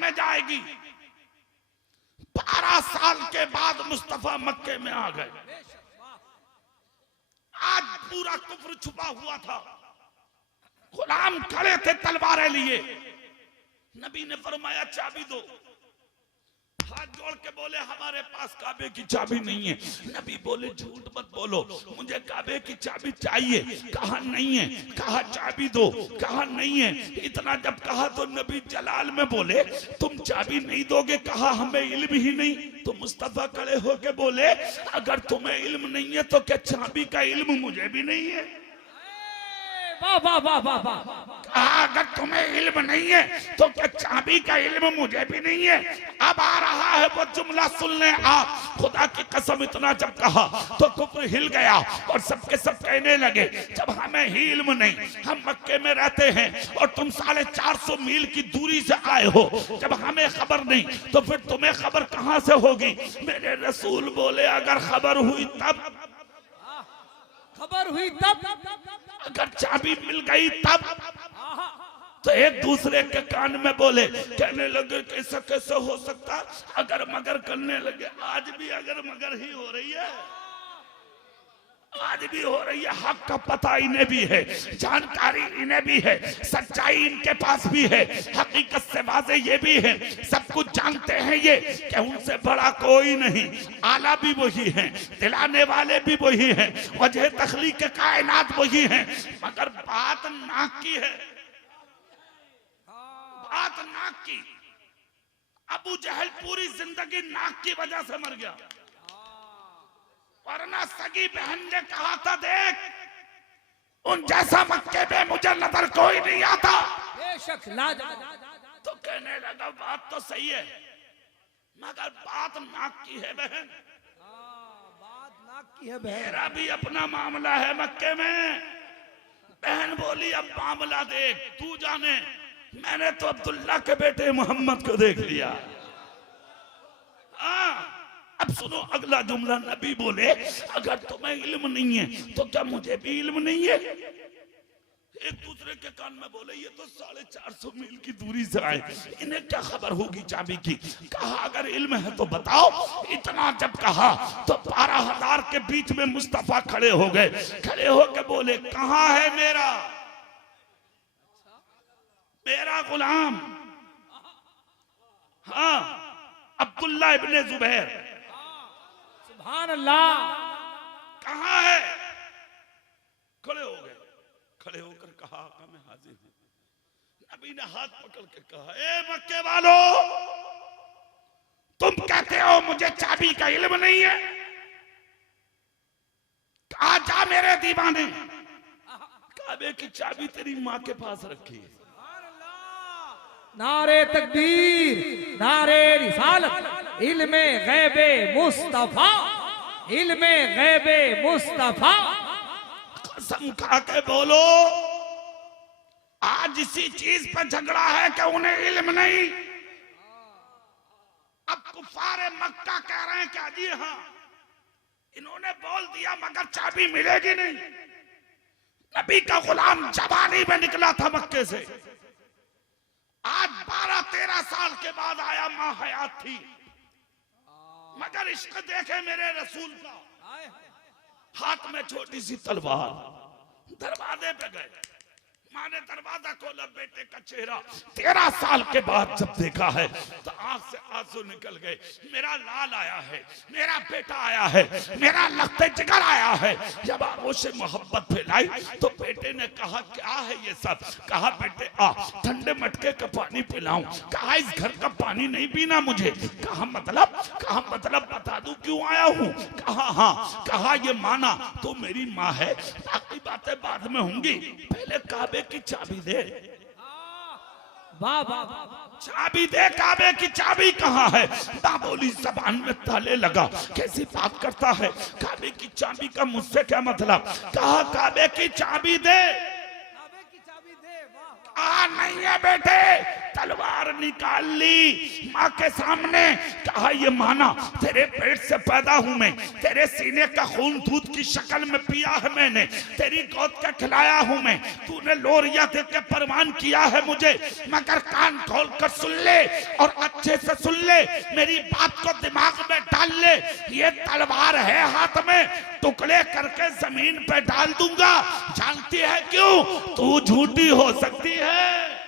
में जाएगी। 12 साल के बाद मुस्तफा मक्के में आ गए। आज पूरा कुफ्र छुपा हुआ था, गुलाम खड़े थे तलवारें लिए। नबी ने फरमाया चाबी दो। हाथ जोड़ के बोले हमारे पास काबे की चाबी नहीं है। नबी बोले झूठ मत बोलो, मुझे काबे की चाबी चाहिए। कहा नहीं है, कहा चाबी दो, कहा नहीं है। इतना जब कहा तो नबी जलाल में बोले तुम चाबी नहीं दोगे, कहा हमें इल्म ही नहीं। तो मुस्तफा खड़े होके बोले अगर तुम्हें इल्म नहीं है तो क्या चाबी का इल्म मुझे भी नहीं है? वाह वाह वाह वाह वाह। अगर तुम्हें इल्म नहीं है तो क्या चाबी का इल्म मुझे भी नहीं है? अब आ रहा है वो जुमला सुनने आप। खुदा की कसम इतना जब कहा तो कुफ्र हिल गया और सबके सब कहने लगे जब हमें ही इल्म नहीं, हम मक्के में रहते हैं और तुम 450 मील की दूरी से आए हो, जब हमें खबर नहीं तो फिर तुम्हें खबर कहां से होगी? मेरे रसूल बोले अगर खबर हुई तब, खबर हुई तब, अगर चाबी मिल गई तब। तो एक दूसरे के कान में बोले, कहने लगे कैसा कैसे हो सकता, अगर मगर करने लगे। आज भी अगर मगर ही हो रही है, आज भी हो रही है। हक का पता इन्हें भी है, जानकारी इन्हें भी है, सच्चाई इनके पास भी है, हकीकत से वाज़े ये भी है, सब कुछ जानते हैं ये कि उनसे बड़ा कोई नहीं। आला भी वही है, दिलाने वाले भी वही हैं, वजह तख्लीक कायनात वही हैं। मगर बात नाक की है, बात नाक की। अबू जहल पूरी जिंदगी नाक की वजह से मर गया, वरना सगी बहन ने कहा था देख उन जैसा मक्के में मुझे नजर कोई नहीं आता। बेशक तो कहने लगा बात तो सही है मगर बात नाक की है बहन, बात नाक की है बहन। मेरा भी अपना मामला है मक्के में। बहन बोली अब मामला देख, तू जाने, मैंने तो अब्दुल्ला के बेटे मोहम्मद को देख लिया। अब सुनो अगला जुमला। नबी बोले अगर तुम्हें इल्म नहीं है तो क्या मुझे भी इल्म नहीं है? एक दूसरे के कान में बोले ये तो 450 मील की दूरी से आए, इन्हें क्या खबर होगी चाबी की? कहा अगर इल्म है तो बताओ। इतना जब कहा तो 12,000 के बीच में मुस्तफा खड़े हो गए। खड़े होके बोले कहाँ है मेरा गुलाम? हाँ, अब्दुल्ला इब्ने जुबैर। सुभान अल्लाह। कहाँ है? खड़े हो गए। खड़े होकर कहा आका मैं हाजिर हूं। नबी ने हाथ पकड़ के कहा ए मक्के वालों, तुम कहते हो मुझे चाबी का इल्म नहीं है? कहा जा मेरे दीवाने, काबे की चाबी तेरी माँ के पास रखी है। नारे तकबीर, नारे रिसालत, इल्मे गैबे मुस्तफा, इल्मे गैबे मुस्तफा। कसम खा के बोलो आज इसी चीज पर झगड़ा है कि उन्हें इल्म नहीं। अब कुफारे मक्का कह रहे हैं कि जी हाँ इन्होंने बोल दिया मगर चाबी मिलेगी नहीं। नबी का गुलाम जवानी में निकला था मक्के से, आज 12-13 साल के बाद आया, मां हयात थी मगर इश्क देखे मेरे रसूल का। हाथ में छोटी सी तलवार, दरवाजे पे गए, माँ ने दरवाजा खोला, बेटे का चेहरा 13 साल के बाद जब देखा है तो आंख से आंसू निकल गए। मेरा लाल आया है, मेरा बेटा आया है, मेरा लखते जिगर आया है। जब आगोश से मोहब्बत फैलाई तो बेटे ने कहा क्या है ये सब? कहा बेटे आ ठंडे मटके का पानी पिलाऊं। कहा इस घर का पानी नहीं पीना मुझे। कहा मतलब बता दूं क्यों आया हूँ? कहा हाँ। कहा ये माना तो मेरी माँ है, बाकी बातें बाद में होंगी, पहले काबे की चाबी दे। वाह वाह, चाबी दे, काबे की चाबी कहाँ है? बाबोली जबान में ताले लगा, कैसी बात करता है? काबे की चाबी का मुझसे क्या मतलब? कहा काबे की चाबी दे। काबे की चाबी दे। वाह नहीं है बेटे, तलवार निकाल ली माँ के सामने, कहा ये माना तेरे पेट से पैदा हूं मैं, तेरे सीने का खून दूध की शक्ल में पिया है मैंने, तेरी गोद का खिलाया हूं मैं, तूने लोरिया दे के परवान किया है मुझे, मगर कान खोल कर सुन ले और अच्छे से सुन ले, मेरी बात को दिमाग में डाल ले, ये तलवार है हाथ में, टुकड़े करके जमीन पे डाल दूंगा। जानती है क्यों? तू झूठी हो सकती है,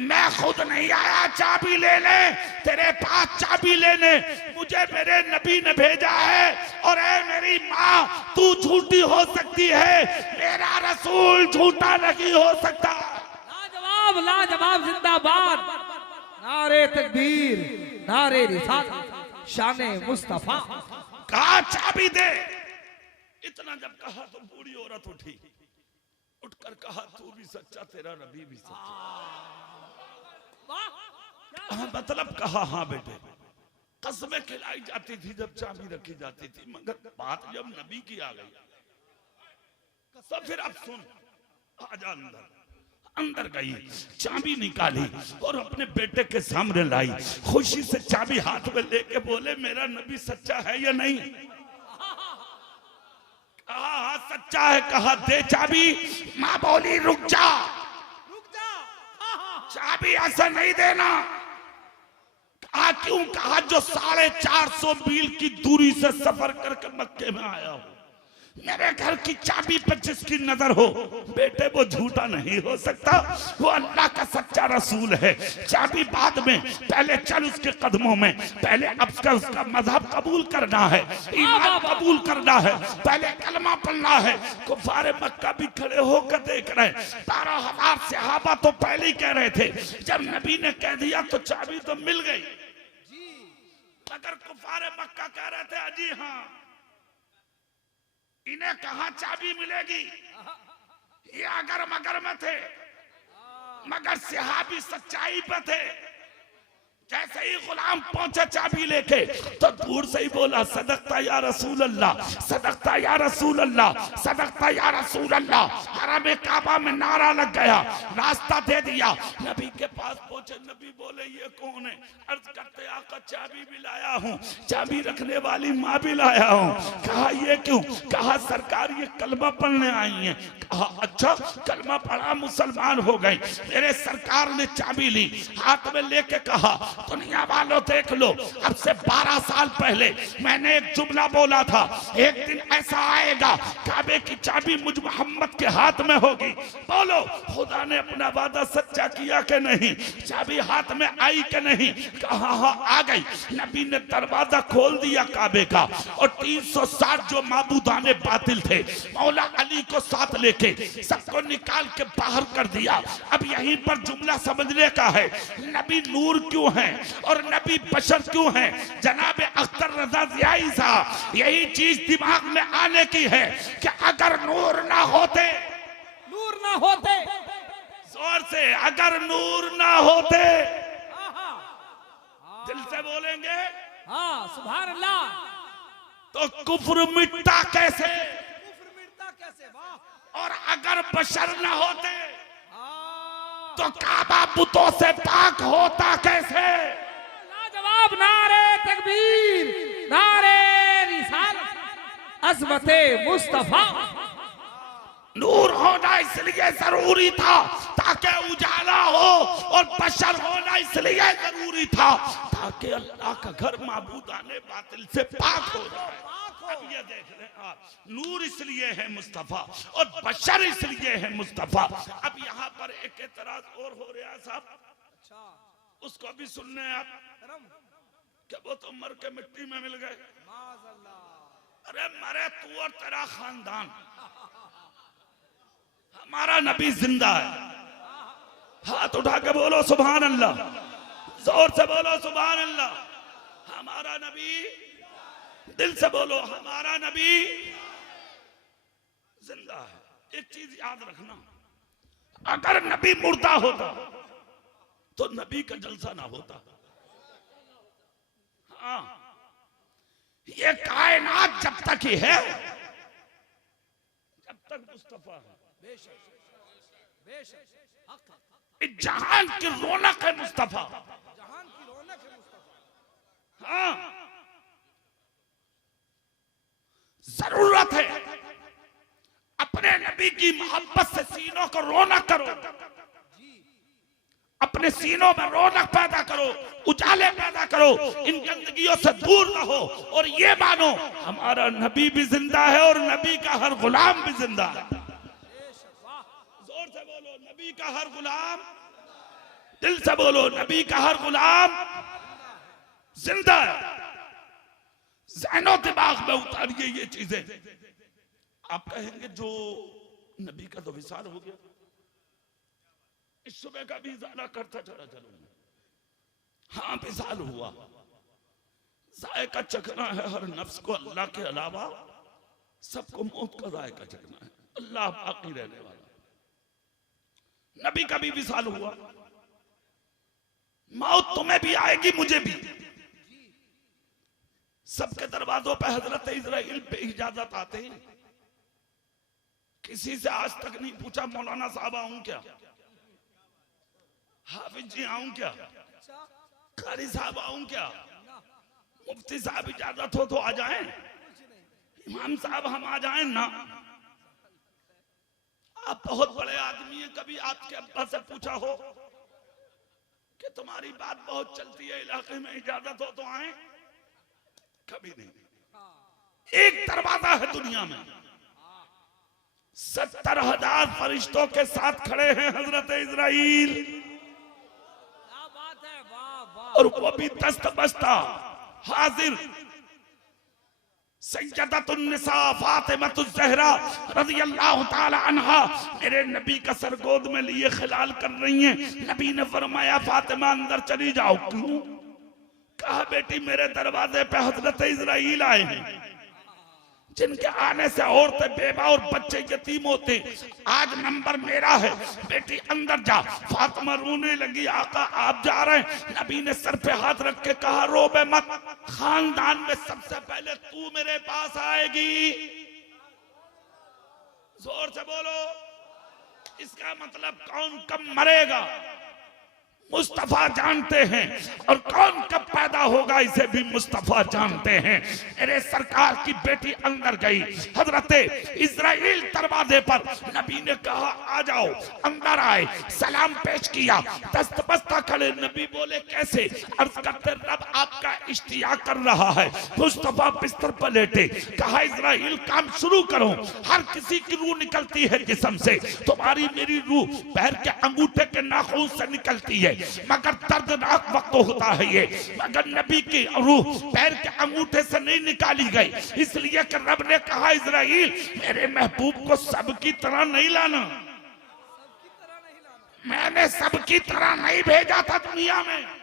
मैं खुद नहीं आया चाबी लेने, तेरे पास चाबी लेने मुझे मेरे नबी ने भेजा है। और ऐ मेरी माँ, तू झूठी हो सकती है, मेरा रसूल झूठा नहीं हो सकता। लाजवाब लाजवाब, जिंदाबाद, नारे तकबीर, नारे रिसालत, शाने मुस्तफा। कहा चाबी दे। इतना जब कहा तो बूढ़ी औरत उठी, उठकर कहा तू भी सच्चा, तेरा नबी भी सच्चा। मतलब कहा हाँ बेटे, कसमें खिलाई जाती थी जब चाबी रखी जाती थी, मगर बात जब नबी की आ गई तो फिर अब सुन, आजा अंदर। अंदर गई, चाबी निकाली और अपने बेटे के सामने लाई, खुशी से चाबी हाथ में लेके बोले मेरा नबी सच्चा है या नहीं? कहा हाँ सच्चा है। कहा दे चाबी। माँ बोली रुक जा, चाबी ऐसा नहीं देना। कहा क्यों? कहा जो 450 मील की दूरी से सफर करके मक्के में आया हो, मेरे घर की चाबी पर जिसकी नजर हो, बेटे वो झूठा नहीं हो सकता, वो अल्लाह का सच्चा रसूल है। चाबी बाद में, पहले चल उसके कदमों में, पहले अब उसका मजहब कबूल करना है, ईमान कबूल करना है, पहले कलमा पढ़ना है। कुफारे मक्का भी खड़े होकर देख रहे, 12,000 सहाबा तो पहले ही कह रहे थे, जब नबी ने कह दिया तो चाबी तो मिल गई, मगर कुफारे मक्का कह रहे थे अजी हाँ, इन्हें कहां चाबी मिलेगी, ये अगर मगर में थे, मगर सहाबी सच्चाई पे थे। जैसे ही गुलाम पहुंचे चाबी लेके तो दूर से ही बोला सदकता या रसूल अल्लाह, सदकता या रसूल अल्लाह, सदकता या रसूल अल्लाह। हरम काबा में नारा लग गया, रास्ता दे दिया, नबी के पास पहुंचे। नबी बोले ये कौन है? अर्ज करते आका चाबी भी लाया हूँ, चाबी रखने वाली माँ भी लाया हूँ। कहा ये क्यों? कहा सरकार ये कलमा पढ़ने आई है। कहा अच्छा, कलमा पढ़ा मुसलमान हो गए। मेरे सरकार ने चाबी ली, हाथ में लेके कहा दुनिया वालों देख लो, अब से 12 साल पहले मैंने एक जुमला बोला था, एक दिन ऐसा आएगा काबे की चाबी मुझ मोहम्मद के हाथ में होगी। बोलो खुदा ने अपना वादा सच्चा किया कि नहीं? चाबी हाथ में आई कि नहीं? कहा हाँ आ गई। नबी ने दरवाजा खोल दिया काबे का और 360 जो माबूदाने बातिल थे, मौला अली को साथ लेके सबको निकाल के बाहर कर दिया। अब यहीं पर जुमला समझने का है, नबी नूर क्यों है और नबी बशर क्यों है? जनाब अख्तर रजा ज़ियाई साहब, यही चीज दिमाग में आने की है कि अगर नूर ना होते, जोर से, अगर नूर ना होते, दिल से बोलेंगे हाँ सुभान अल्लाह, तो कुफ्र मिटता कैसे? और अगर बशर ना होते तो काबा बुतों से पाक होता कैसे? लाजवाब, नारे तकबीर, नारे रिसालत, अज़मते मुस्तफा। नूर होना इसलिए जरूरी था ताकि उजाला हो, और बशर होना इसलिए जरूरी था ताकि अल्लाह का घर माबूदाने बातिल से पाक हो जाए। अब ये देख रहे हैं आप, नूर इसलिए है मुस्तफा और बशर इसलिए है मुस्तफा। अब यहाँ पर एक एतराज और हो रहा है साहब, उसको भी सुनने आप, क्या वो तो मर के मिट्टी में मिल गए? अरे मरे तू और तेरा खानदान, हमारा नबी जिंदा है। हाथ उठा के बोलो सुभान अल्लाह, जोर से बोलो सुभान अल्लाह। हमारा नबी, दिल से बोलो हमारा नबी जिंदा है। एक चीज याद रखना, अगर नबी मुर्दा होता तो नबी का जलसा ना होता। हाँ, ये कायनात जब तक ही है, जब तक मुस्तफा है, इस जहान की रौनक है मुस्तफा। जहान की रौनक है मुस्तफा। हाँ, जरूरत है अपने नबी की मोहब्बत से सीनों को रौनक करो, अपने सीनों में रौनक पैदा करो, उजाले पैदा करो, इन गंदगियों से दूर रहो और ये मानो हमारा नबी भी जिंदा है और नबी का हर गुलाम भी जिंदा है। जोर से बोलो नबी का हर गुलाम, दिल से बोलो नबी का हर गुलाम जिंदा है। ज़हनो दिमाग में उतारिए ये चीजें। आप कहेंगे जो नबी का तो विसाल हो गया, इस सुबह का भी इजाला करता चला चलूंगा। हाँ विसाल हुआ, जायका चखना है हर नफ्स को अल्लाह के अलावा, सबको मौत का जायका चखना है, अल्लाह बाकी रहने वाला। नबी का भी विसाल हुआ, मौत तुम्हें भी आएगी मुझे भी। सबके दरवाजों पे हजरत इजराइल पे इजाजत आते हैं। किसी से आज तक नहीं पूछा मौलाना साहब आऊं क्या, हाफिज जी आऊं क्या, कारी साहब आऊं क्या, मुफ्ती साहब इजाजत हो तो आ जाएं, इमाम साहब हम आ जाएं ना। आप बहुत बड़े आदमी हैं, कभी आपके अब्बा से पूछा हो कि तुम्हारी बात बहुत चलती है इलाके में, इजाजत हो तो आए? कभी नहीं। एक दरवाजा है दुनिया में, 70,000 फरिश्तों के साथ खड़े हैं हजरत इजराइल, क्या बात है, वाह वाह। और वो भी दस्त बस्ता हाजिर। सैयदतुन्निसा फातिमतुज़ ज़हरा रज़ियल्लाहु ताला अन्हा मेरे नबी का सरगोद में लिए खिलाल कर रही हैं। नबी ने फरमाया फातिमा अंदर चली जाओ। क्यों? कहा बेटी मेरे दरवाजे पे हजरत इजराइल आए हैं, जिनके आने से औरतें बेवा और बच्चे यतीम होते। आज नंबर मेरा है, बेटी अंदर जा। फातिमा रोने लगी, आका आप जा रहे हैं? नबी ने सर पे हाथ रख के कहा रोबे मत, खानदान में सबसे पहले तू मेरे पास आएगी। जोर से बोलो, इसका मतलब कौन कब मरेगा मुस्तफा जानते हैं, और कौन कब पैदा होगा इसे भी मुस्तफा जानते हैं। मेरे सरकार की बेटी अंदर गई, हजरत इजराइल दरवाजे पर। नबी ने कहा आ जाओ। अंदर आए, सलाम पेश किया, दस्तबस्ता खड़े। नबी बोले कैसे? अर्ज करते रब आपका इश्तियाक कर रहा है। मुस्तफा बिस्तर पर लेटे, कहा इजराइल काम शुरू करो। हर किसी की रूह निकलती है जिस्म से, तुम्हारी मेरी रूह पैर के अंगूठे के नाखून से निकलती है, मगर दर्दनाक वक्त होता है ये। मगर नबी की रूह पैर के अंगूठे से नहीं निकाली गई, इसलिए कि रब ने कहा इजराइल मेरे महबूब को सबकी तरह नहीं लाना, मैंने सबकी तरह नहीं भेजा था दुनिया में।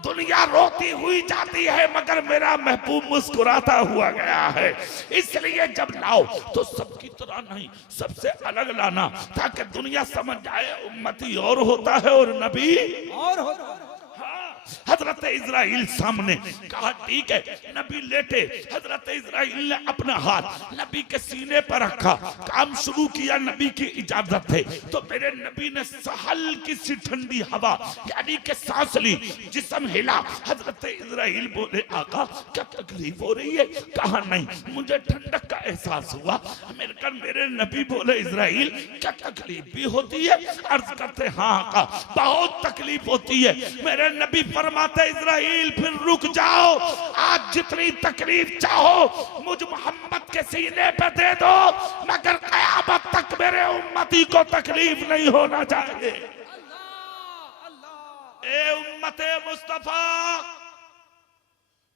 दुनिया रोती हुई जाती है मगर मेरा महबूब मुस्कुराता हुआ गया है। इसलिए जब लाओ तो सबकी तरह नहीं, सबसे अलग लाना, ताकि दुनिया समझ जाए उम्मती और होता है और नबी और होता है। हजरत इजराइल सामने, कहा ठीक है। नबी लेटे, हजरत इजराइल ने अपना हाथ नबी के सीने पर रखा, काम शुरू किया। नबी की इजाजत है तो मेरे नबी ने हल्की सी ठंडी हवा यानी कि सांस ली, जिस्म हिला। हजरत इजराइल बोले आका क्या तकलीफ हो रही है? कहा नहीं, मुझे ठंडक का एहसास हुआ। मेरे नबी बोले इजराइल क्या तकलीफ भी होती है? अर्ज करते हाँ आका बहुत तकलीफ होती है। मेरे नबी फरमाते इजराइल फिर रुक जाओ, आज जितनी तकलीफ चाहो मुझ मोहम्मद के सीने पे दे दो, मगर कयामत तक मेरे उम्मती को तकलीफ नहीं होना चाहिए। ए उम्मते मुस्तफा,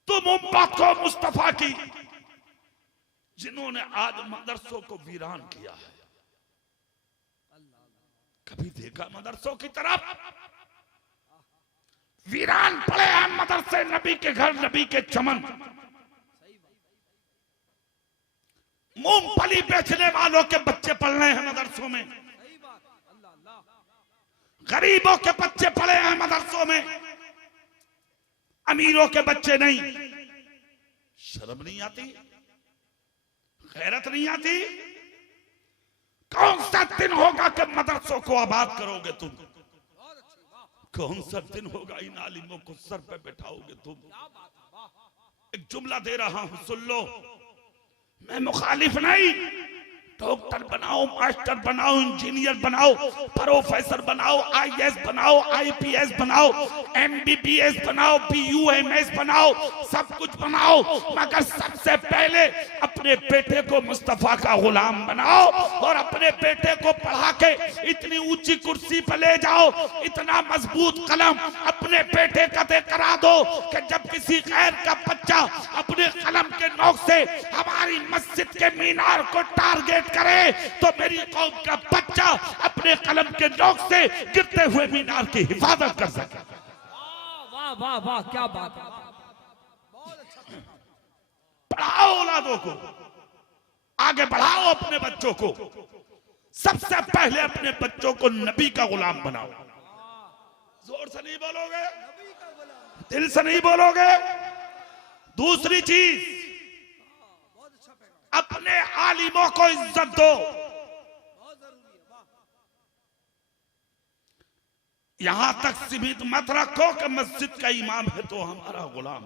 तुम उम्मत को मुस्तफा की जिन्होंने आज मदरसों को वीरान किया है, कभी देखा मदरसों की तरफ? वीरान पड़े हैं मदरसे, नबी के घर, नबी के चमन। मूंगफली बेचने वालों के बच्चे पढ़ रहे हैं मदरसों में, गरीबों के बच्चे पढ़े हैं मदरसों में, अमीरों के बच्चे नहीं। शर्म नहीं आती? गैरत नहीं आती? कौन सा दिन होगा कि मदरसों को आबाद करोगे तुम? कौन सा दिन होगा इन आलिमों को सर पे बैठाओगे तुम? एक जुमला दे रहा हूं, सुन लो। मैं मुखालिफ नहीं, डॉक्टर बनाओ, मास्टर बनाओ, इंजीनियर बनाओ, प्रोफेसर बनाओ, आईएएस बनाओ, आईपीएस बनाओ, एमबीबीएस बनाओ, बीयूएमएस बनाओ, सब कुछ बनाओ, मगर सबसे पहले अपने बेटे को मुस्तफा का गुलाम बनाओ और अपने बेटे को पढ़ा के इतनी ऊंची कुर्सी पर ले जाओ, इतना मजबूत कलम अपने बेटे का दे करा दो कि जब किसी गैर का बच्चा अपने कलम के नोक से हमारी मस्जिद के मीनार को टारगेट करे तो मेरी कौम का बच्चा अपने कलम के नोक से गिरते हुए मीनार की हिफाजत कर सके। वाह वाह वाह, क्या बात है। पढ़ाओ औलादों को, आगे बढ़ाओ अपने बच्चों को। सबसे पहले अपने बच्चों को नबी का गुलाम बनाओ। जोर से नहीं बोलोगे, दिल से नहीं बोलोगे। दूसरी चीज, अपने आलिमों को इज्जत दो। यहां तक सीमित मत रखो कि मस्जिद का इमाम है तो हमारा गुलाम।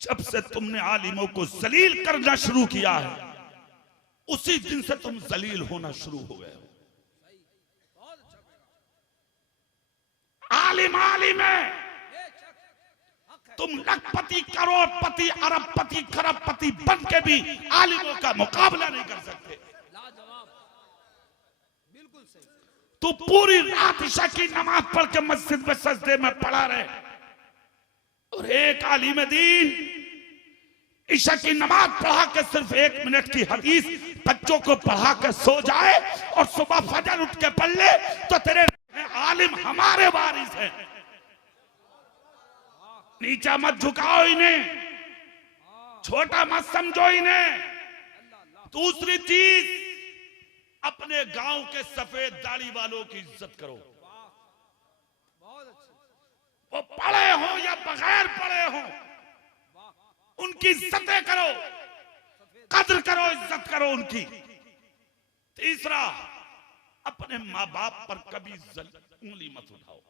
जब से तुमने आलिमों को जलील करना शुरू किया है, उसी दिन से तुम जलील होना शुरू हो गए हो। आलिम आलिम है, तुम लखपति, करोड़पति, अरबपति, खरबपति बन के भी आलिमों का मुकाबला नहीं कर सकते। तू पूरी रात ईशा की नमाज पढ़ के मस्जिद में सजदे में पड़ा रहे और एक आलिम दीन ईशा की नमाज पढ़ा के सिर्फ 1 मिनट की हदीस बच्चों को पढ़ा के सो जाए और सुबह फजर उठ के पढ़ ले तो तेरे आलिम हमारे वारिस हैं। नीचा मत झुकाओ इन्हें, छोटा मत समझो इन्हें। दूसरी चीज, अपने गांव के सफेद दाढ़ी वालों की इज्जत करो। वो पढ़े हो या बगैर पढ़े हो, उनकी इज्जतें करो, कद्र करो, इज्जत करो उनकी। तीसरा, अपने माँ बाप पर कभी उंगली मत उठाओ,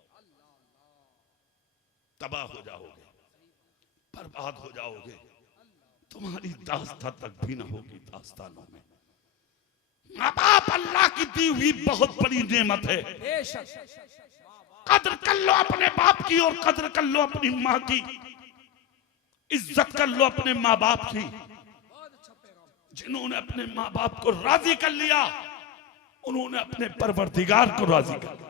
तबाह हो जाओगे, बर्बाद हो जाओगे। तुम्हारी दास्तां तक भी ना होगी दास्तानों में। माँ बाप अल्लाह की दी हुई बहुत बड़ी नेमत है। कद्र कर लो अपने बाप की और कद्र कर लो अपनी माँ की। इज्जत कर लो अपने माँ बाप की। जिन्होंने अपने माँ बाप को राजी कर लिया, उन्होंने अपने परवरदिगार को राजी कर लिया।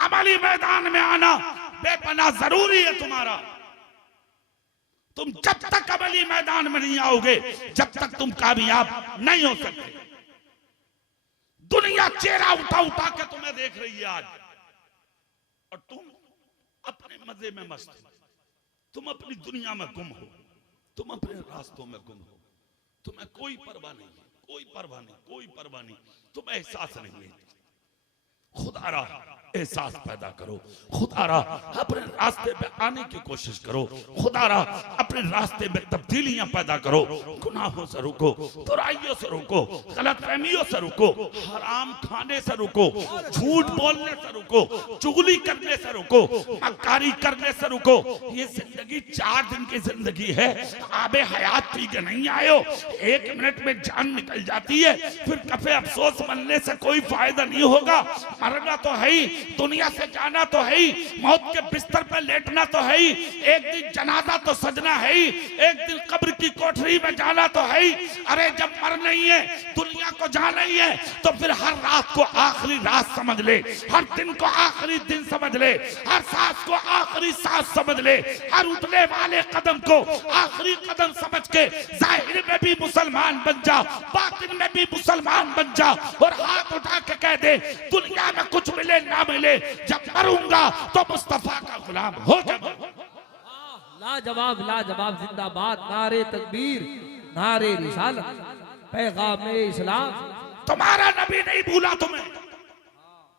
अमली मैदान में आना बेपनाह जरूरी है तुम्हारा। तुम जब तक अमली मैदान में नहीं आओगे, जब तक तुम कामयाब नहीं हो सकते। दुनिया चेहरा उठा उठा के तुम्हें देख रही है आज, और तुम अपने मजे में मस्त हो। तुम अपनी दुनिया में गुम हो, तुम अपने रास्तों में गुम हो। तुम्हें कोई परवाह नहीं है, कोई परवाह नहीं, कोई परवाह नहीं। तुम्हें एहसास नहीं है। खुदारा एहसास पैदा करो। खुदारा अपने रास्ते में आने की कोशिश करो। खुदारा अपने रास्ते में तब्दीलियां पैदा करो। गुनाहों से रुको, बुराइयों से रुको, गलतफहमियों से रुको, हराम खाने से रुको, झूठ बोलने से रुको, चुगली करने से रुको, मक्कारी करने से रुको। ये जिंदगी 4 दिन की जिंदगी है। आबे हयात पी के नहीं आए हो, 1 मिनट में जान निकल जाती है। फिर कफे अफसोस बनने से कोई फायदा नहीं होगा। मरना तो है ही, दुनिया से जाना तो है ही, मौत के बिस्तर पर लेटना तो है ही, एक दिन जनाजा तो सजना है ही, एक दिन कब्र की कोठरी में जाना तो है ही। अरे जब मर नहीं है, दुनिया को जाना ही है, तो फिर हर रात को आखिरी रात समझ ले, हर दिन को आखिरी दिन समझ ले, हर सांस को आखिरी सांस समझ ले, हर उठने वाले कदम को आखिरी कदम समझ के जाहिर में भी मुसलमान बन जा, बातिन में भी मुसलमान बन जा, और हाथ उठा के कह दे दुनिया में कुछ मिले ना मिले, जब मरूंगा तो मुस्तफा का गुलाम हो जाऊंगा। लाजवाब लाजवाब, जिंदाबाद, नारे तकबीर, नारे रिसालत, पैगाम इस्लाम। तुम्हारा नबी नहीं भूला तुम्हें,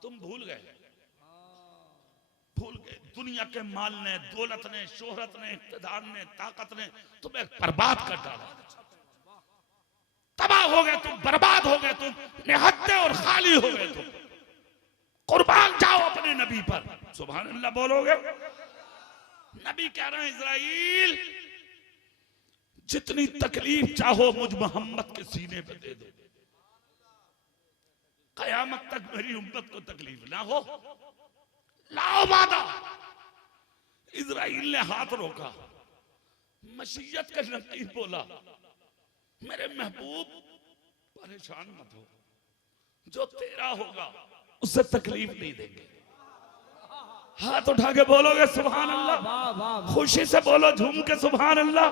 तुम भूल गए। भूल गए। दुनिया के माल ने, दौलत ने, शोहरत ने, इक़्तिदार ने, ताकत ने तुम्हें बर्बाद कर डाला। तबाह हो गए तुम, बर्बाद हो गए तुम, निहत्ते और खाली हो गए तुम। कुर्बान जाओ अपने नबी पर। सुभान अल्लाह बोलोगे? नबी कह रहे हैं इज़राइल जितनी तकलीफ चाहो मुझ मोहम्मद के सीने पे दे दो, कयामत तक मेरी उम्मत को तकलीफ ना हो। लाओ वादा। इज़राइल ने हाथ रोका, मसीयत का नकीब बोला, मेरे महबूब परेशान मत हो, जो तेरा होगा उससे तकलीफ नहीं देंगे। हाथ उठा के बोलोगे सुभान अल्लाह? खुशी से बोलो, झूम के सुभान अल्लाह।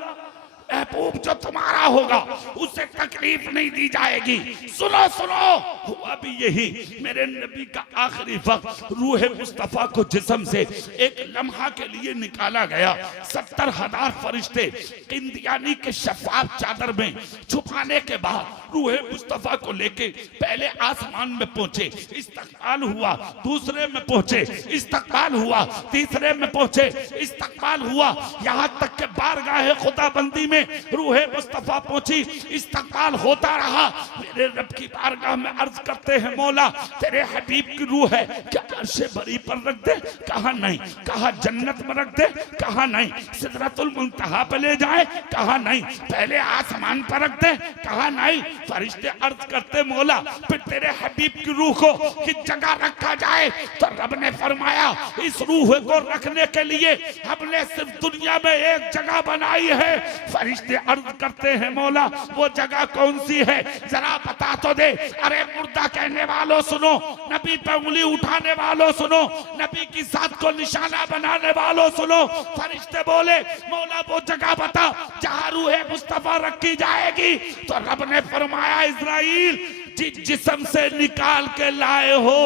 महबूब जो तुम्हारा होगा उसे तकलीफ नहीं दी जाएगी। सुनो सुनो, हुआ भी यही। मेरे नबी का आखिरी वक्त रूह मुस्तफा को जिस्म से एक लम्हा के लिए निकाला गया। 70,000 फरिश्ते किंदियानी के शफाफ चादर में छुपाने के बाद रूह मुस्तफा को लेके पहले आसमान में पहुंचे, इस्तकबाल हुआ, दूसरे में पहुंचे, इस्तकबाल हुआ, तीसरे में पहुंचे, इस्तकबाल हुआ, यहाँ तक के बारगाह खुदाबंदी में रूह मुस्तफा पहुंची, इस्तकबाल होता रहा। मेरे रब की बारगाह में अर्ज करते हैं, मौला तेरे हबीब की रूह है, क्या अर्शे बरी पर रख दे? कहा नहीं। कहा जन्नत में रख दे? कहा नहीं। सिदरतुल मुंतहा पे ले जाए? कहा नहीं। पहले आसमान पर रख दे? कहा नहीं। फरिश्ते अर्ज करते, मौला फिर तेरे हबीब की रूह को किस जगह रखा जाए? तो रब ने फरमाया, इस रूह को रखने के लिए हमने सिर्फ दुनिया में एक जगह बनाई है। फरिश्ते अर्ज करते हैं, मौला वो जगह कौन सी है? जरा बता तो दे। अरे मुर्दा कहने वालों सुनो, नबी पे उंगली उठाने वालों सुनो, नबी की साथ को निशाना बनाने वालों सुनो। फरिश्ते बोले, मौला वो जगह बता जहां रूह मुस्तफा रखी जाएगी। तो रब ने फरमाया, इज़राइल जिस जिस्म से निकाल के लाए हो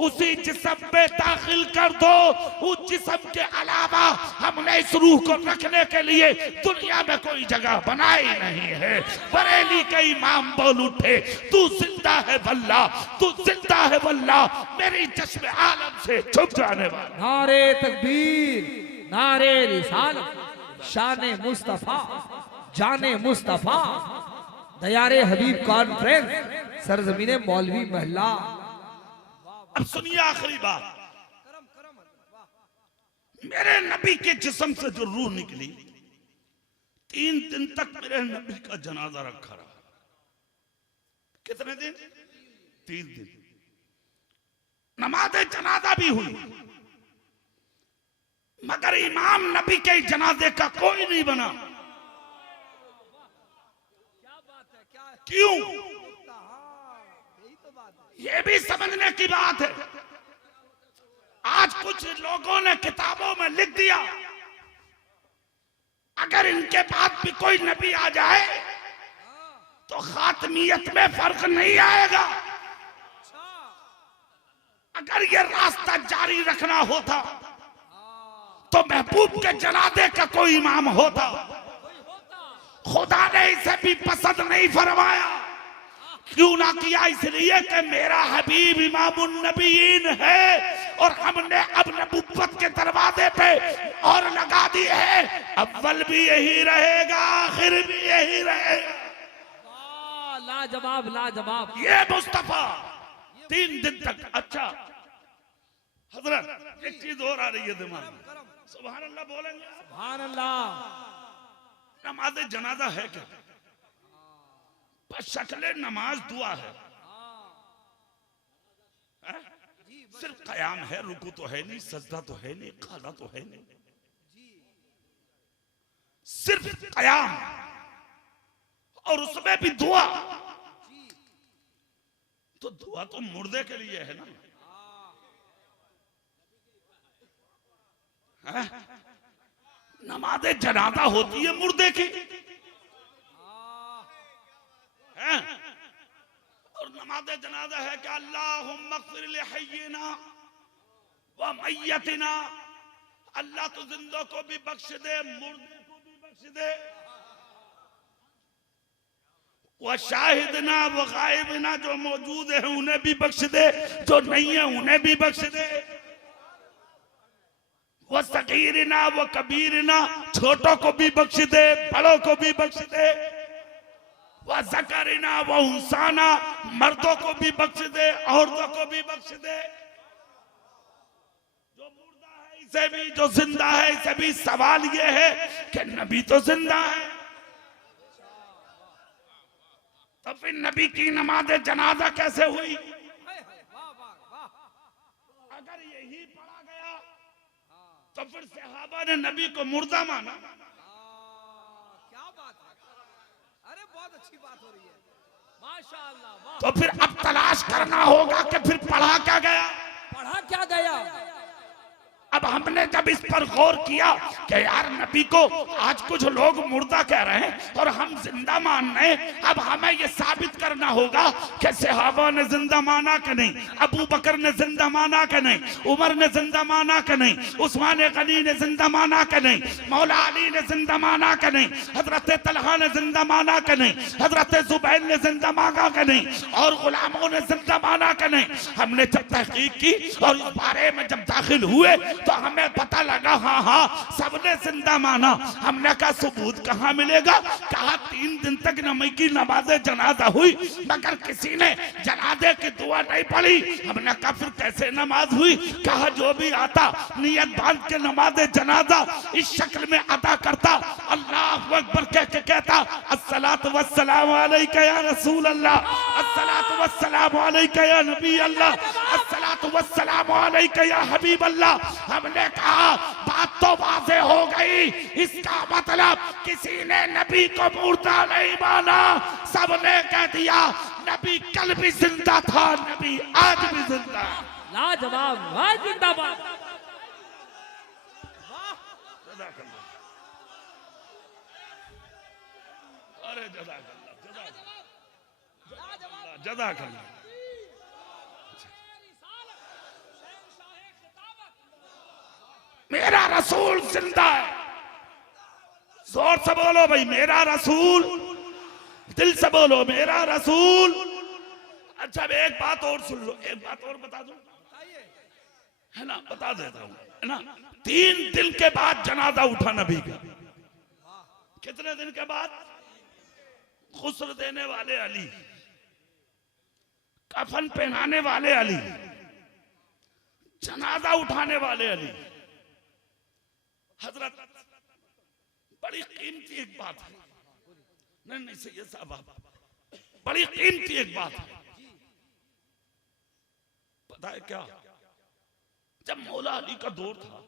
उसी जिस्म में दाखिल कर दो। उस जिस्म के अलावा हमने इस रूह को रखने के लिए दुनिया में कोई जगह बनाई नहीं है। बरेली के इमाम बोल उठे, तू जिंदा है वल्लाह, तू जिंदा है वल्लाह, मेरी चश्मे आलम से छुप जाने वाला। नारे तकबीर, नारे रिसालत, शाने मुस्तफा, जाने मुस्तफा, दयारे हबीब कॉन्फ्रेंस, सरजमीने मौलवी महला। अब सुनिए आखिरी बात। मेरे नबी के जिस्म से जो रूह निकली, 3 दिन तक मेरे नबी का जनाजा रखा रहा। कितने दिन? 3 दिन। नमाज़े जनाजा भी हुई, मगर इमाम नबी के जनाजे का कोई नहीं बना। क्यों? ये भी समझने की बात है। आज कुछ लोगों ने किताबों में लिख दिया, अगर इनके बाद भी कोई नबी आ जाए तो खातमियत में फर्क नहीं आएगा। अगर ये रास्ता जारी रखना होता तो महबूब के जनाजे का कोई इमाम होता। खुदा ने इसे भी पसंद नहीं फरमाया। क्यों ना किया? इसलिए कि मेरा हबीब इमामुन नबीयीन है और हमने अब नबुव्वत के दरवाजे पे और लगा दी है। अव्वल भी यही रहेगा, आखिर भी यही रहेगा। लाजवाब लाजवाब। ये मुस्तफा 3 दिन तक। अच्छा हजरत, एक चीज और आ रही है दिमाग में। सुभान अल्लाह बोलेंगे? सुभान अल्लाह। नमाज जनाजा है क्या? शक्ल नमाज दुआ है? सिर्फ कयाम है, रुकू तो है नहीं, सजदा तो है नहीं, खादा तो है नहीं, सिर्फ कयाम, और उसमें भी दुआ। तो दुआ तो मुर्दे के लिए है ना? नमाज़े जनाजा होती है मुर्दे की, है? और नमाज़े जनाजा है कि अल्लाहुम्मा ग़फ़िर लि हय्यिना व मय्यतिना, अल्लाह तो जिंदों को भी बख्श दे, मुर्दे को भी बख्श दे। वह शाहिदना व गायबिना, जो मौजूद है उन्हें भी बख्श दे, जो नहीं है उन्हें भी बख्श दे। वह सगीरना व कबीरना, छोटों को भी बख्श दे, बड़ों को भी बख्श दे। व ज़करिना व उन्साना, मर्दों को भी बख्श दे औरतों को भी बख्श दे। जो मुर्दा है इसे भी, जो जिंदा है इसे भी। सवाल ये है कि नबी तो जिंदा है, तो फिर नबी की नमाज जनाजा कैसे हुई? अगर यही पढ़ा गया तो फिर सहाबा ने नबी को मुर्दा माना। क्या बात है, अरे बहुत अच्छी बात हो रही है, माशाअल्लाह। तो फिर अब तलाश करना होगा कि फिर पढ़ा क्या गया, पढ़ा क्या गया। अब हमने जब इस पर गौर किया कि यार नबी को आज कुछ लोग मुर्दा कह रहे हैं और हम जिंदा मान रहे हैं, अब हमें ये साबित करना होगा कि सहाबा ने जिंदा माना कि नहीं, अबू बकर ने जिंदा माना कि नहीं, उमर ने जिंदा माना कि नहीं, उस्मान गनी ने जिंदा माना कि नहीं, मौला अली ने जिंदा माना कि नहीं, हजरत तलहा ने जिंदा माना कि नहीं, हजरत जुबैर ने जिंदा मांगा कि नहीं, और गुलामों ने जिंदा माना कि नहीं। हमने जब तहकीक की और इस बारे में जब दाखिल हुए तो हमें पता लगा हाँ हाँ सबने जिंदा माना। हमने कहा सबूत कहाँ मिलेगा? कहा 3 दिन तक नबी की नमाज जनाजा हुई मगर किसी ने जनाजे की दुआ नहीं पढ़ी। हमने कहा फिर कैसे नमाज हुई? कहा जो भी आता नियत बांध के नमाज जनाजा इस शक्ल में अदा करता, अल्लाह अकबर कह के कहता अस्सलातु वस्सलामु अलैका या रसूल अल्लाह, अस्सलातु वस्सलामु अलैका या नबी अल्लाह, अस्सलातु वस्सलामु अलैका या हबीब अल्लाह। हमने कहा बात तो वाज़ेह हो गई, इसका मतलब किसी ने नबी को मुर्दा नहीं माना, सबने कह दिया नबी कल भी जिंदा था, नबी आज भी जिंदा है। लाजवाब, वाह जिंदाबाद। अरे जज़ाकल्लाह। मेरा रसूल जिंदा है। जोर से बोलो भाई, मेरा रसूल, दिल से बोलो मेरा रसूल। अच्छा एक बात और सुन लो, एक बात और बता दूं, है ना, बता देता हूं, है ना। 3 दिन के बाद जनाजा उठा नबी का। कितने दिन के बाद? गुस्ल देने वाले अली, कफन पहनाने वाले अली, जनाजा उठाने वाले अली। हजरत बड़ी कीमती एक बात है, नहीं सैयद साहब, बड़ी कीमती एक बात है। पता है क्या? जब मौला अली का दौर था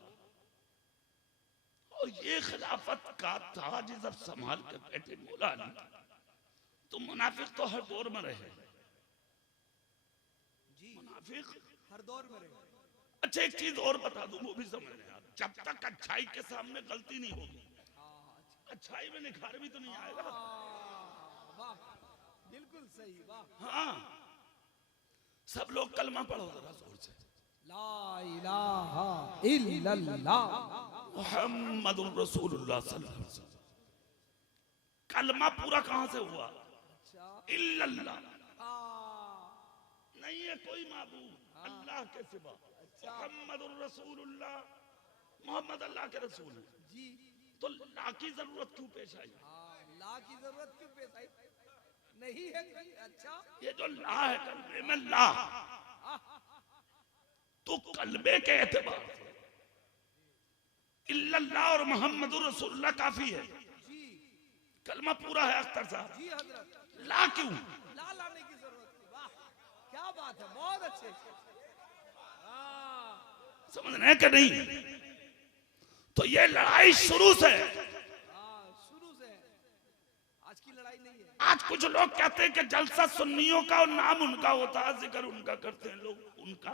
और ये खिलाफत का ताज जब संभाल के बैठे मौला अली, तो मुनाफिक तो हर दौर में रहे, मुनाफिक हर दौर में रहे। अच्छा एक चीज और बता दूं, वो भी समझ लें, जब तक अच्छाई के सामने गलती नहीं होगी, अच्छाई में निखार भी तो नहीं आएगा। वाह, बिल्कुल सही, वाह। हाँ, सब लोग कलमा पढ़ो जरा जोर से, ला इलाहा इल्लल्लाह मुहम्मदुर रसूलुल्लाह सल्लल्लाहु अलैहि वसल्लम। कलमा पूरा कहां से हुआ? इल्लल्लाह, नहीं है कोई माबूद अल्लाह के सिवा, मुहम्मदुर रसूलुल्लाह, मोहम्मद अल्लाह के रसूल है जी। तो ला की जरूरत क्यों पेश आई? ला की जरूरत क्यों पेश आई? नहीं है कोई। अच्छा, ये जो ला है कलमे में ला, तो कलमे के एतबार से इल्लल्लाह और मुहम्मदुर रसूलुल्लाह काफी है। कलमा पूरा है अख्तर साहब, जी हजरत। ला क्यों? ला लाने की जरूरत थी। वाह क्या बात है, बहुत अच्छे। समझ रहे हैं कि नहीं? तो ये लड़ाई शुरू से, शुरू से आज की लड़ाई नहीं है। आज कुछ लोग कहते हैं कि जलसा सुन्नियों का और नाम उनका होता है, जिक्र उनका करते हैं लोग, उनका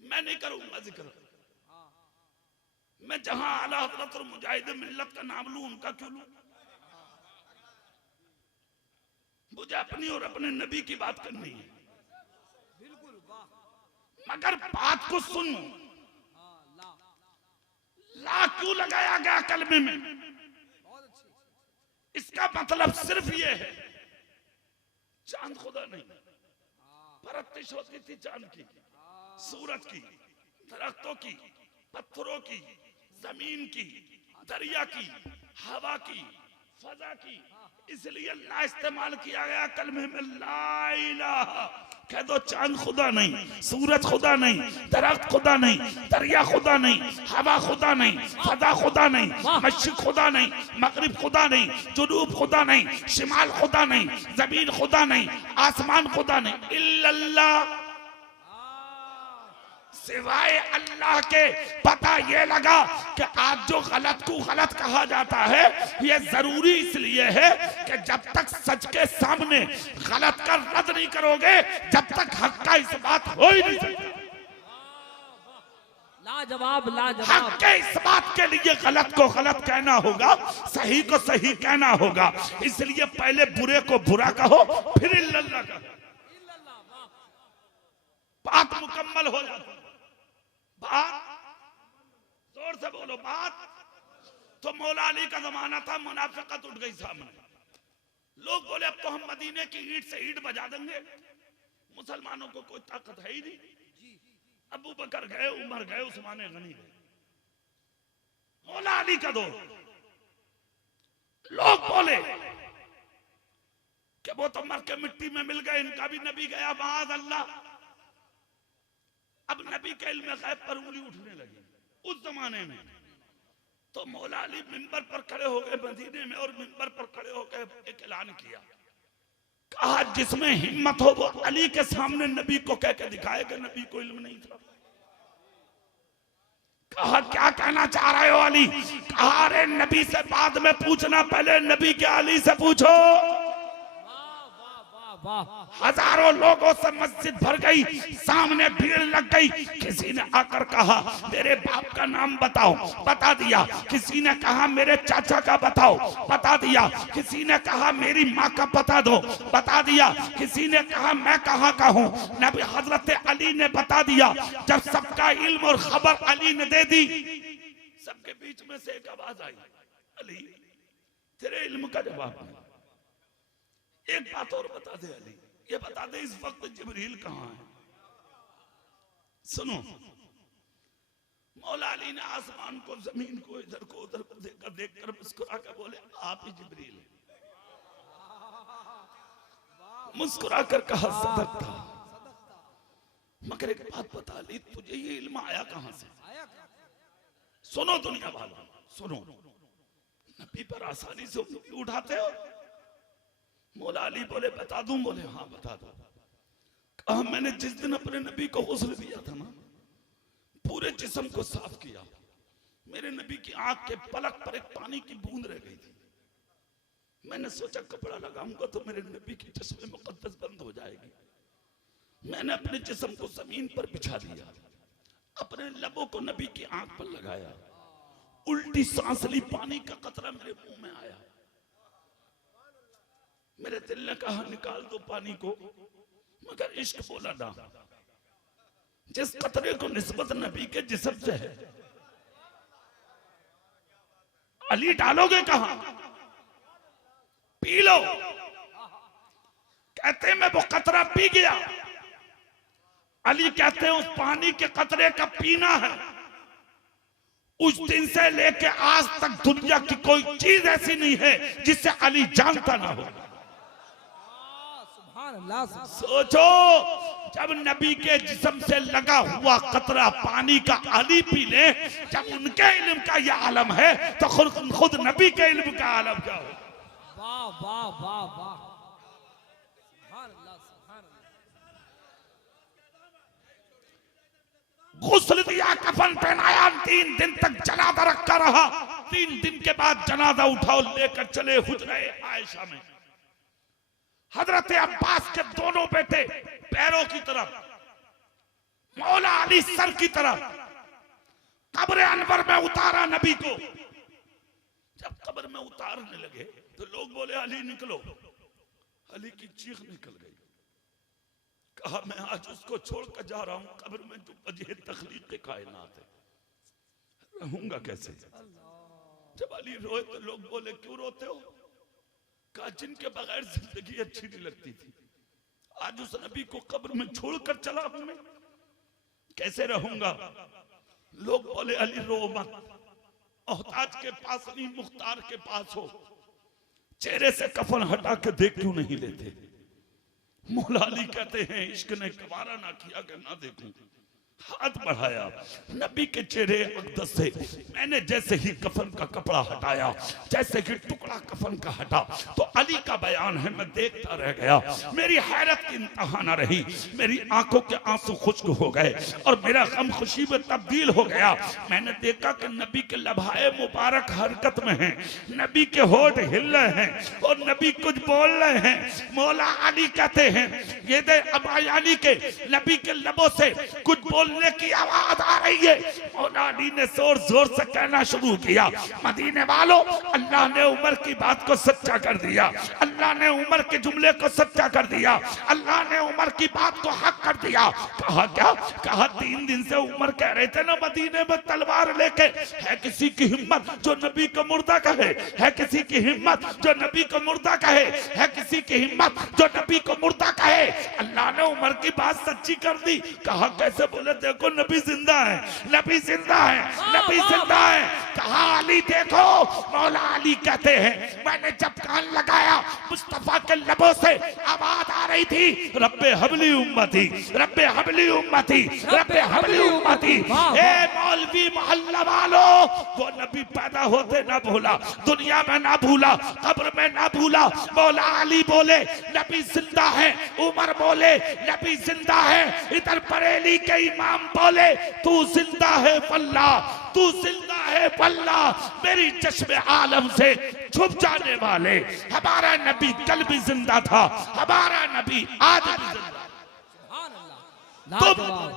मैं नहीं करूंगा जिक्र। मैं जहां आला हजरत और मुजाहिद मिल्लत का नाम लूं, उनका क्यों लूं? मुझे अपनी और अपने नबी की बात करनी है। बिल्कुल, वाह। मगर बात को सुन, ला क्यों लगाया गया कलमे में? बहुत अच्छी। इसका मतलब सिर्फ ये है, चांद खुदा नहीं, परस्तिश होती थी चांद की, सूरज की, दरख्तों की, पत्थरों की, जमीन की, दरिया की, हवा की, फजा की, इसलिए ला इस्तेमाल किया गया कलमे में, ला इलाहा। कह दो चांद खुदा नहीं, सूरज खुदा नहीं, दरख्त खुदा नहीं, दरिया खुदा नहीं, हवा खुदा नहीं, फदा खुदा नहीं, मशरिक खुदा नहीं, मगरिब खुदा नहीं, जुनूब खुदा नहीं, शिमाल खुदा नहीं, जमीन खुदा नहीं, आसमान खुदा नहीं, इल्लल्लाह, सिवाय अल्लाह के। पता ये लगा कि आज जो गलत को गलत कहा जाता है, ये जरूरी इसलिए है कि जब तक सच के सामने गलत का रद्द नहीं करोगे, जब तक हक का इस बात हो ही नहीं सकता। लाजवाब हक लाजवाब। के इस बात के लिए गलत को गलत कहना होगा, सही को सही कहना होगा। इसलिए पहले बुरे को बुरा कहो, फिर इल्लल्लाह कहो, बात मुकम्मल हो जाती। बात जोर से बोलो, बात। तो मौला अली का जमाना था, मुनाफिकत उठ गई सामने। लोग बोले अब तो हम मदीने की ईंट से ईंट बजा देंगे, मुसलमानों को कोई ताकत है ही नहीं। अबू बकर गए, उमर गए, उस्मान गनी गए, मौला अली का दौर। लोग बोले कि वो तो मर के मिट्टी में मिल गए, इनका भी नबी गया, माज़ अल्लाह। अब नबी के इल्म गैब पर उंगली उठने लगी। उस जमाने में तो मौला अली मिंबर पर खड़े हो गए मदीने में, और मिंबर पर खड़े होकर एक ऐलान किया, कहा जिसमें हिम्मत हो वो अली के सामने नबी को कह के दिखाए कि नबी को इल्म नहीं था। कहा क्या कहना चाह रहे हो अली? कहा अरे नबी से बाद में पूछना, पहले नबी के अली से पूछो। हजारों लोगों से मस्जिद भर गई, सामने भीड़ लग गई। किसी ने आकर कहा मेरे बाप का नाम बताओ, बता दिया। किसी ने कहा मेरे चाचा का बताओ, बता दिया। किसी ने कहा मेरी माँ का बता दो, बता दिया। किसी ने कहा मैं कहाँ का हूँ, नबी हजरत अली ने बता दिया। जब सबका इल्म और खबर अली ने दे दी, सबके बीच में से एक आवाज आई, अली तेरे इल्म का जवाब नहीं। एक बात और बता दे अली, ये बता दे इस वक्त जिब्रील कहाँ है? सुनो, मौला अली ने आसमान को, जमीन को, इधर को उधर को देखकर मुस्कुरा कर बोले आप ही जिब्रील। मुस्कुरा कर कहा सदकता, मगर एक बात बता ली, तुझे ये इल्म आया कहां से? सुनो दुनिया वालों, सुनो, नबी पर आसानी से उंगली उठाते हो। मौला अली बोले बता दूं? बोले हाँ बता दो। कहा मैंने जिस दिन अपने नबी को गुस्ल दिया था ना, पूरे जिस्म को साफ किया, मेरे नबी की आंख के पलक पर एक पानी की बूंद रह गई थी। मैंने सोचा कपड़ा लगाऊंगा तो मेरे नबी की जिस्म मुकद्दस बंद हो जाएगी। मैंने अपने जिस्म को जमीन पर बिछा दिया, अपने लबों को नबी की आंख पर लगाया, उल्टी सांस ली, पानी का कतरा मेरे मुंह में आया। मेरे दिल ने कहा निकाल दो पानी को, मगर इश्क बोला ना। जिस कतरे को निस्बत नबी के जिस्म से है, अली डालोगे कहां? P low. कहते मैं वो कतरा पी गया। अली कहते हैं उस पानी के कतरे का पीना है। उस दिन से लेके आज तक दुनिया की कोई चीज ऐसी नहीं है जिससे अली जानता ना हो। सोचो, जब नबी के जिस्म से लगा हुआ कतरा पानी का अली पी ले, जब उनके इल्म का यह आलम है तो खुद नबी के इल्म का आलम क्या हो? वाह वाह वाह वाह, सुभान अल्लाह सुभान अल्लाह। गुस्ल दिया, कफन पहनाया, 3 दिन तक जनाजा रखा रहा। 3 दिन के बाद जनाजा उठाओ, लेकर चले हुजरे आयशा में। हजरत अब्बास के दोनों बेटे पैरों की तरफ, मौला अली सर की तरफ। कब्र अनवर में उतारा नबी को। जब कब्र में उतारने लगे तो लोग बोले अली निकलो। अली की चीख निकल गई। कहा मैं आज उसको छोड़कर जा रहा हूं कब्र में जो वजह तखलीक के कायनात है, रहूंगा कैसे? जब अली रोए तो लोग बोले क्यों रोते हो? कहा जिनके बगैर जिंदगी अच्छी नहीं लगती थी, आज उस नबी को कब्र में छोड़कर चला हूं मैं, कैसे रहूंगा? लोग बोले अली रो मत, मोहताज के पास नहीं मुख्तार के पास हो। चेहरे से कफन हटा के देख क्यों नहीं लेते? मौला अली कहते हैं इश्क ने गवारा ना किया कि ना देखूं। हाथ बढ़ाया, नबी के चेहरे अक़दस से मैंने जैसे ही कफन का कपड़ा हटाया, जैसे ही टुकड़ा कफन का हटा, तो अली का बयान है, मैं देखता रह गया। मेरी हैरत की इंतहा न रही, मेरी आंखों के आंसू खुश्क हो गए और मेरा गम खुशी में तब्दील हो गया। मैंने देखा कि नबी के लभाए मुबारक हरकत में हैं, नबी के होठ हिल रहे हैं और नबी कुछ बोल रहे हैं। मौला अली कहते हैं ये दे अली के नबी के लबों से कुछ बोलने की आवाज आ रही है। मौला अली ने जोर जोर से कहना शुरू किया, मदीने वालों, अल्लाह ने उमर की बात को सच्चा कर दिया, अल्लाह ने उमर के जुमले को सच्चा कर दिया, अल्लाह ने उमर की बात को हक कर दिया। कहा क्या? कहा 3 दिन से उमर कह रहे थे ना मदीने में तलवार लेके, है किसी की हिम्मत जो नबी को मुर्दा कहे, है किसी की हिम्मत जो नबी को मुर्दा कहे, है किसी की हिम्मत जो नबी को मुर्दा कहे। अल्लाह ने उमर की बात सच्ची कर दी। कहा कैसे? बोले देखो नबी जिंदा है, नबी जिंदा है, नबी जिंदा है। कहा अली देखो। मौला अली कहते हैं मैंने जब कान लगाया, मुस्तफा के लबों से आवाज आ रही थी, रब्बे हबली उम्मती, रब्बे हबली उम्मती, रब्बे हबली उम्मती। ए मौलवी मोहल्ला वालों, वो नबी पैदा होते ना भूला, दुनिया में ना भूला, कब्र में ना भूला। मौला अली बोले नबी जिंदा है, उमर बोले नबी जिंदा है, इधर बरेली के इमाम बोले तू जिंदा है वल्लाह, तू जिंदा है वल्लाह। मेरी चश्मे आलम से छुप जाने वाले हमारा नबी कल भी जिंदा था, हमारा नबी आज भी जिंदा।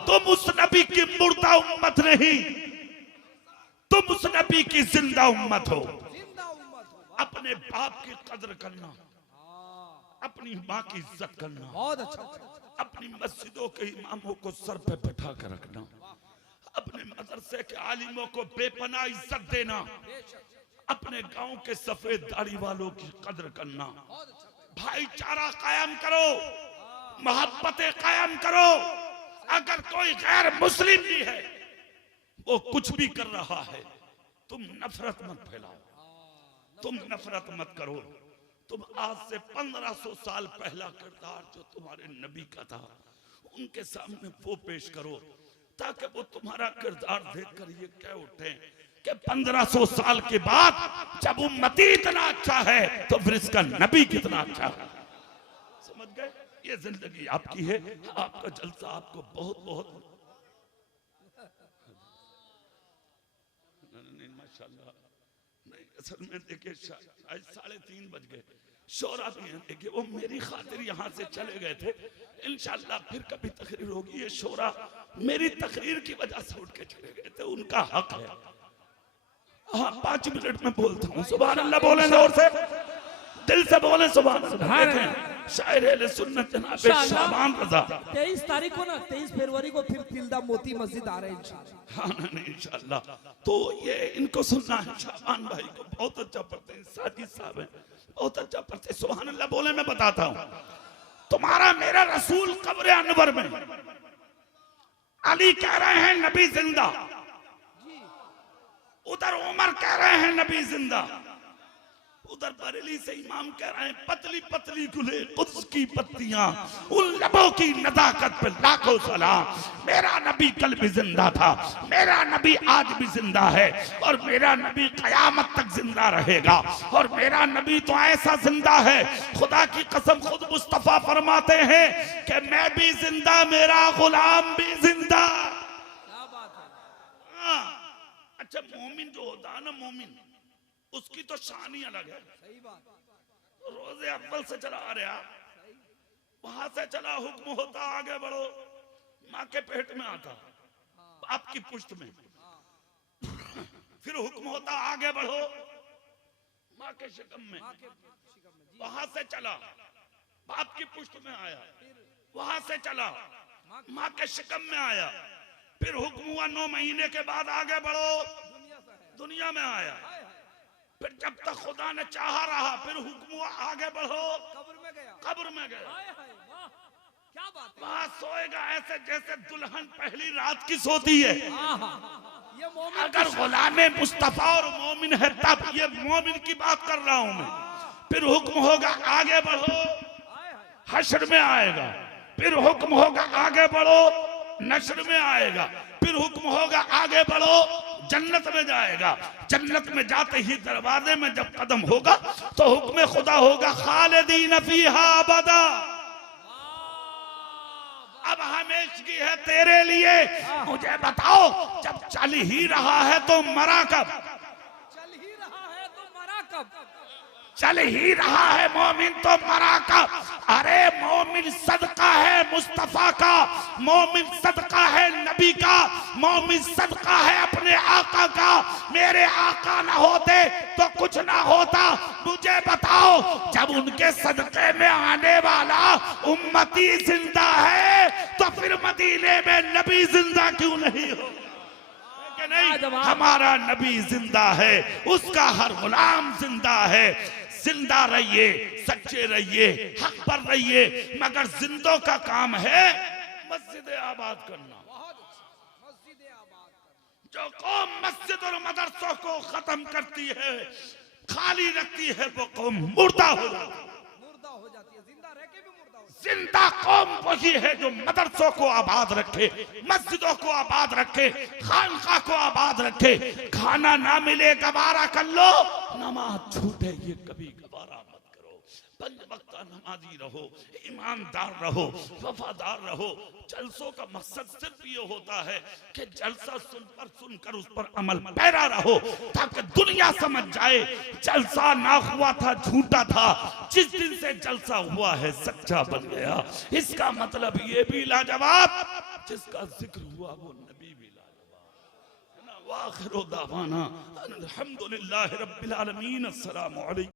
तुम उस नबी की मुर्दा उम्मत नहीं, तुम उस नबी की जिंदा उम्मत हो। अपने बाप की कदर करना, अपनी माँ की इज्जत करना, बहुत अच्छा, अपनी मस्जिदों के इमामों को सर पे बैठा कर रखना, अपने मदरसे के आलिमों को बेपनाह इज्जत देना, अपने गांव के सफेद दाढ़ी वालों की कदर करना, भाईचारा कायम करो, मोहब्बतें कायम करो। अगर कोई गैर मुस्लिम भी है, वो कुछ भी कर रहा है, तुम नफरत मत फैलाओ, तुम नफरत मत करो। तुम आज से 1500 साल पहला किरदार जो तुम्हारे नबी का था, उनके सामने वो पेश करो, ताकि वो तुम्हारा किरदार देखकर ये कह उठे कि 1500 साल के बाद जब उम्मती इतना अच्छा है तो फिर इसका नबी कितना अच्छा है। समझ गए? ये जिंदगी आपकी है, आपका जलसा आपको बहुत बहुत नहीं माशाल्लाह नहीं। असल में देखिए आज 3:30 बज गए, शोरा भी है। देखिए वो मेरी खातिर यहाँ से चले गए थे, इंशाल्लाह फिर कभी तकरीर होगी। ये शोरा मेरी तकरीर की वजह से उठ के चले गए थे, उनका हक है। हाँ 5 मिनट में बोलता हूँ। सुभान अल्लाह बोले जोर से, दिल से बोले सुभान अल्लाह। शायर सुन्नत जनाब शाबान रजा 23 तारीख को ना 23 फरवरी को फिर तिल्दा मोती मस्जिद आ रहे हैं इंशाल्लाह। हाँ नहीं इंशाल्लाह। तो ये इनको सुनना है, शाबान भाई को बहुत अच्छा पढ़ते हैं, साजिद साहब है बहुत अच्छा पढ़ते। सुभान अल्लाह बोले मैं बताता हूँ। तुम्हारा मेरा रसूल कब्र अनवर में, अली कह रहे हैं नबी जिंदा, उधर उमर कह रहे हैं नबी जिंदा, उधर बरेली से इमाम कह रहे हैं पतली पतली गुले कुद्स की पत्तियां, उन लबों की नदाकत पे लाखों सलाम। मेरा नबी कल भी जिंदा था, मेरा नबी आज भी जिंदा है, और मेरा नबी कयामत तक जिंदा रहेगा। और मेरा नबी तो ऐसा जिंदा है, खुदा की कसम खुद मुस्तफा फरमाते हैं कि मैं भी जिंदा, मेरा गुलाम भी जिंदा। क्या बात है। हाँ अच्छा, मोमिन जो होता है ना, मोमिन उसकी तो शान ही अलग है। सही बात। रोजे अव्वल से चला आ रहा, वहां से चला, हुक्म होता आगे बढ़ो, माँ के पेट में आता, बाप की पुश्त में, फिर हुक्म होता आगे बढ़ो माँ के शिकम में, वहां से चला बाप की पुश्त में आया, वहां से चला माँ के शिकम में आया, फिर हुक्म हुआ 9 महीने के बाद आगे बढ़ो, दुनिया में आया। फिर जब तक खुदा ने चाहा रहा, फिर हुक्म हुआ आगे बढ़ो, कब्र में गया, कब्र में गया। हाय हाय वाह क्या बात है। वहां सोएगा ऐसे जैसे दुल्हन पहली रात की सोती है। ये मोमिन अगर गुलामे मुस्तफा और मोमिन है तब, ये मोमिन की बात कर रहा हूं मैं। फिर हुक्म होगा आगे बढ़ो, हाय हाय हश्र में आएगा। फिर हुक्म होगा आगे बढ़ो, नश्र में आएगा। फिर हुक्म होगा आगे बढ़ो, जन्नत में जाएगा। जन्नत में जाते ही दरवाजे में जब कदम होगा तो हुक्म खुदा होगा खालिदीन फीहा अबदा, अब हमेशगी है तेरे लिए। मुझे बताओ, जब चल ही रहा है तो मरा कब? चल ही रहा है तो मरा कब? चल ही रहा है मोमिन तो मरा कब? अरे मोमिन सदका है मुस्तफा का, मोमिन सदका है नबी का, मोमिन सदका है अपने आका का। मेरे आका ना होते तो कुछ ना होता। मुझे बताओ, जब उनके सदके में आने वाला उम्मती जिंदा है तो फिर मदीने में नबी जिंदा क्यों नहीं हो? कि नहीं, हमारा नबी जिंदा है, उसका हर गुलाम जिंदा है। जिंदा रहिए, सच्चे रहिए, हक पर रहिए, मगर जिंदों का काम है मस्जिद आबाद करना। बहुत अच्छी मस्जिद आबाद करना। जो कौम मस्जिद और मदरसों को खत्म करती है, खाली रखती है, वो कौम मुर्दा हो जाती है। मुर्दा हो जाती है, जिंदा रह के भी मुर्दा हो जाती जिंदा कौम वही है जो मदरसों को आबाद रखे, मस्जिदों को आबाद रखे, खानका को आबाद रखे। खाना ना मिले गवारा कर लो, नमाज छूटे ये कभी गवारा मत करो। 5 वक्त नमाजी रहो, ईमानदार रहो, वफादार रहो। जलसों का मकसद सिर्फ ये होता है कि जलसा सुनकर उस पर अमल पैरा रहो, ताकि दुनिया समझ जाए जलसा ना हुआ था, झूठा था। जिस दिन से जलसा हुआ है सच्चा बन गया। इसका मतलब ये भी लाजवाब, जिसका जिक्र हुआ वो नबी भी लाजवाब। वाखिर दावाना अल्हम्दुलिल्लाहि रब्बिल आलमीन। अस्सलामु अलैकुम।